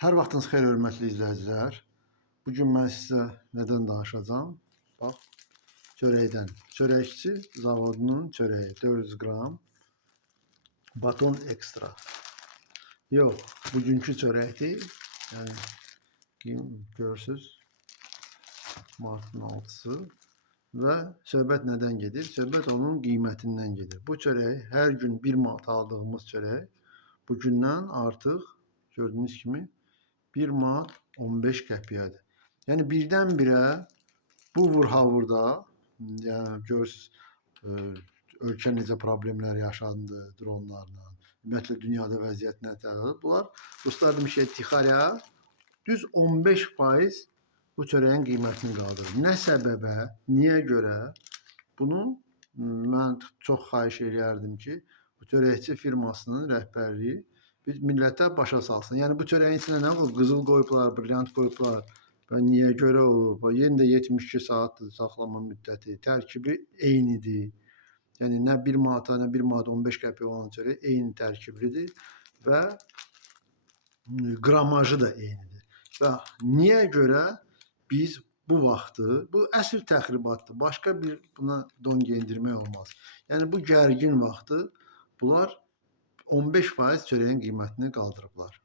Hər vaxtınız xeyir, hörmətli izləyicilər. Bugün mən sizə nədən danışacağam? Bax, çörəkdən. Çörəkçi zavodunun çörəyi 400 qram baton ekstra. Yox, bugünkü çörəkdir. Yəni görürsüz, martın 6-sı və söhbət nədən gedir? Söhbət onun qiymətindən gedir. Bu çörək hər gün 1 manat aldığımız çörək bugündən artıq gördüyünüz kimi 1 manat 15 qəpiyadır. Yəni birdən-birə bu vur-havurda, yəni görürsüz, ölkə necə problemlər yaşandı dronlarla, ümumiyyətlə dünyada vəziyyət nətədir? Bunlar ruslar demişlər tixarya düz 15% bu çörəyin qiymətini qaldırır. Nə səbəbə, niyə görə? Bunu mən çox xahiş eləyərdim ki, bu çörəkçi firmasının rəhbərliyi biz millətə başa salsın. Yəni bu çörəyin içində nə olur? Qızıl qoyublar, brilliant qoyublar. Və niyə görə olub? Yenə də 72 saatdır saxlama müddəti, tərkibi eynidir. Yəni nə 1 manata, nə 1 manat 15 qəpik olan çörək eyni tərkiblidir və qramajı da eynidir. Və niyə görə biz bu vaxtı, bu əsl təxribatdır. Başqa bir buna don geyindirmək olmaz. Yəni bu gərgin vaxtı bunlar 15% çörəyin qiymətini qaldırıblar.